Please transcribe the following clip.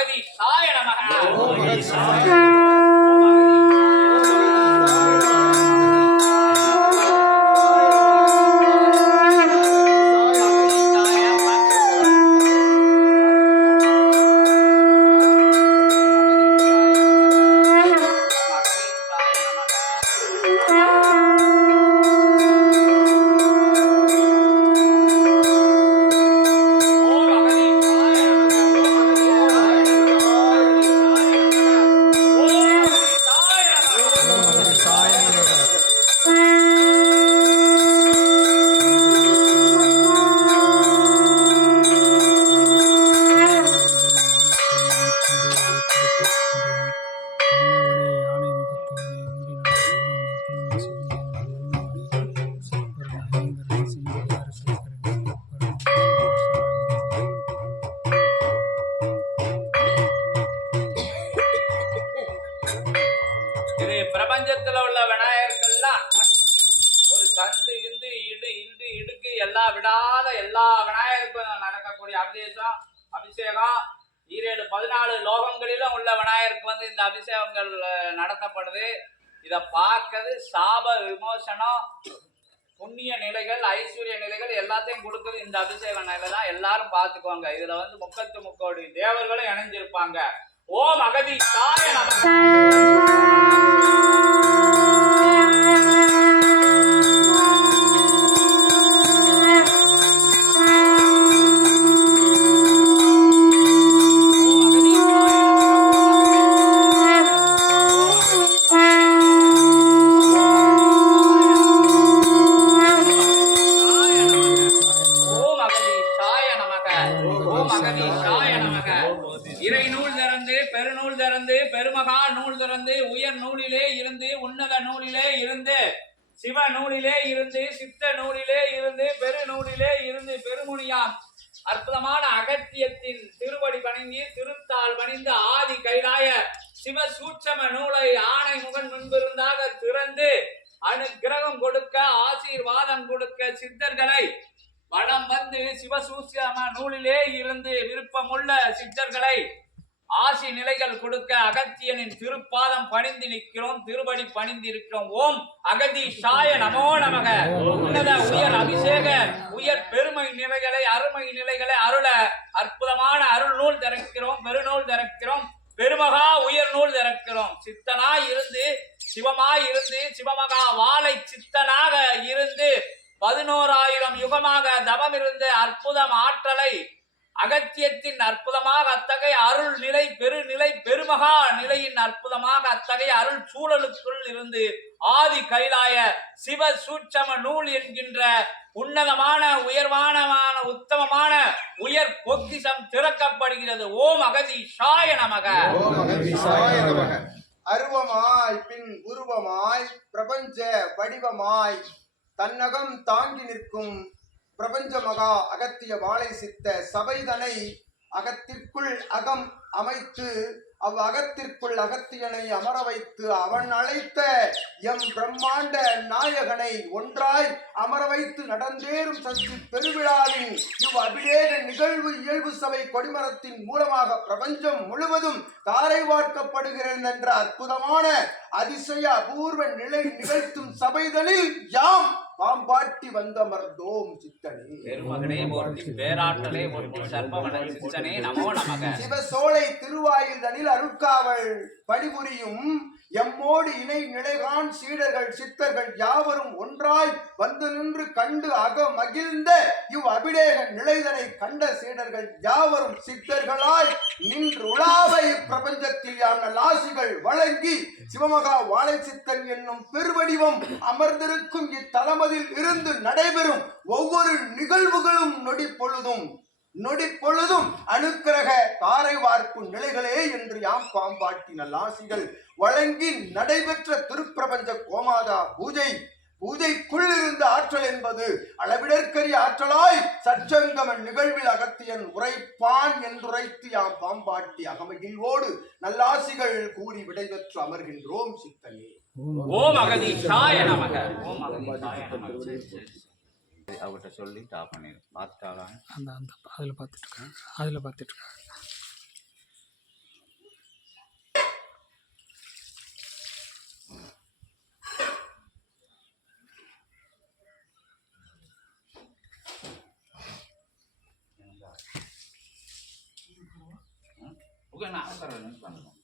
பகவதி சாய நமக சந்து இந்து இடு இண்டு இடுக்கு எல்லா விடாத எல்லா விநாயகருக்கும் நடக்கக்கூடிய அபிஷேகம் அபிஷேகம். ஈரேழு பதினாலு லோகங்களிலும் உள்ள விநாயகருக்கு வந்து இந்த அபிஷேகங்கள் நடத்தப்படுது. இதை பார்க்கறது சாப விமோசனம் புண்ணிய நிலைகள் ஐஸ்வர்ய நிலைகள் எல்லாத்தையும் கொடுக்குறது இந்த அபிஷேக நிலை தான் எல்லாரும் பார்த்துக்கோங்க. இதுல வந்து முக்கத்து முக்கோடி தேவர்களும் இணைஞ்சிருப்பாங்க. ஓம் அகதி தாய நமக்கு பெருநூல் திறந்து பெருமகா நூல் திறந்து உயர் நூலிலே இருந்து உன்னத நூலிலே இருந்து சிவ நூலிலே இருந்து சித்த நூலிலே இருந்து பெருநூலிலே இருந்து பெருமுனியாம் அற்புதமான அகத்தியத்தின் திருவடி பணிந்து திருத்தால் பணிந்த ஆதி கைலாய சிவ சூட்சம நூலை ஆணை முகன் முன்பிருந்தாக திறந்து அனுகிரகம் கொடுக்க ஆசீர்வாதம் கொடுக்க சித்தர்களை வடம் வந்து சிவசூசியம நூலிலே இருந்து விருப்பமுள்ள சித்தர்களை ஆசி நிலைகள் கொடுக்க அகத்தியனின் திருப்பாதம் பணிந்து நிற்கிறோம் திருபடி பணிந்து இருக்கிறோம் ஓம் அகதி சாய நமோ நமக. உன்னத உயர் அபிஷேக உயர் பெருமை நிலைகளை அருமை நிலைகளை அருள அற்புதமான அருள் நூல் திறக்கிறோம் பெருநூல் திறக்கிறோம் பெருமகா உயர் நூல் திறக்கிறோம். சித்தனாய் இருந்து சிவமாய் இருந்து சிவமகா வாழை சித்தனாக இருந்து பதினோராயிரம் யுகமாக தவம் இருந்த அற்புதம் ஆற்றலை அகத்தியத்தின் அற்புதமாக அத்தகைய அருள் நிலை பெருநிலை பெருமகா நிலையின் அற்புதமாக அத்தகைய அருள் சூழலுக்குள் இருந்து ஆதி கைலாய சிவ சூட்சம நூல் என்கின்ற உன்னதமான உயர்வானமான உத்தமமான உயர் பொக்கிசம் திறக்கப்படுகிறது ஓம் அகதீஷாய நமக நமக. அருவமாய் பின் உருவமாய் பிரபஞ்ச வடிவமாய் தன்னகம் தாங்கி நிற்கும் பிரபஞ்ச மகா அகத்திய வாழை சித்த சபைதனை அகத்திற்குள் அகம் அமைத்து அவ் அகத்திற்குள் அகத்தியனை அமர வைத்து அவன் அழைத்த எம் பிரம்மாண்ட நாயகனை ஒன்றாய் அமர வைத்து நடந்தேறும் சக்தி பெருவிழாவின் இவ் அபிஷேக நிகழ்வு இயல்பு சபை கொடிமரத்தின் மூலமாக பிரபஞ்சம் முழுவதும் தாரை வார்க்கப்படுகிறது என்ற அற்புதமான அதிசய அபூர்வ நிலை நிகழ்த்தும் சபைதனில் யாம் பாம்பாட்டி வந்தமர்ந்தோம் சித்தனே. பெருமகனே போற்றி பேராற்றலே போற்றி சித்தனே நமோ நமக. சிவசோலை திருவாயில்தனில் அருட்காவல் பணிபுரியும் எம்மோடு இணை நிலைகான் சீடர்கள் சித்தர்கள் யாவரும் ஒன்றாய் வந்து நின்று கண்டு அக மகிழ்ந்த இவ் அபிடேக நிலைதனை கண்ட சீடர்கள் யாவரும் சித்தர்களாய் நின்று உலாவை பிரபஞ்சத்தில் யான் லாசிகள் வழங்கி சிவமகா வாழை சித்தன் என்னும் பெருவடிவம் அமர்ந்திருக்கும் இத்தலமதில் இருந்து நடைபெறும் ஒவ்வொரு நிகழ்வுகளும் நொடி பொழுதும் நொடி பொழுதும் அனுக்கிரக காரை வார்ப்பு நிலைகளே என்று யாம் பாம்பாட்டி நல்லாசிகள் வழங்கி நடைபெற்ற திருப்பிரபஞ்ச கோமாதா பூஜை பூஜைக்குள் இருந்த ஆற்றல் என்பது அளவிடற்கரிய ஆற்றலாய் சச்சங்கம நிகழ்வில் அகத்தியன் உரைப்பான் என்றுரைத்து யாம் பாம்பாட்டி அகமகிழ்வோடு நல்லாசிகள் கூறி விடைபெற்று அமர்கின்றோம் சித்தனே. ஓம் அகதீஷாய நமக. ஓம் அகதீஷாய நமக. சரி, சரி, சரி. அவர்கிட்ட சொல்லி டாப் பண்ணிடு. பார்த்துட்டாளா? அந்த அந்த அதில் பார்த்துட்டு இருக்காங்க அதில் பார்த்துட்டு இருக்காங்க ஓகே நான் உட்கார பண்ணுவோம்.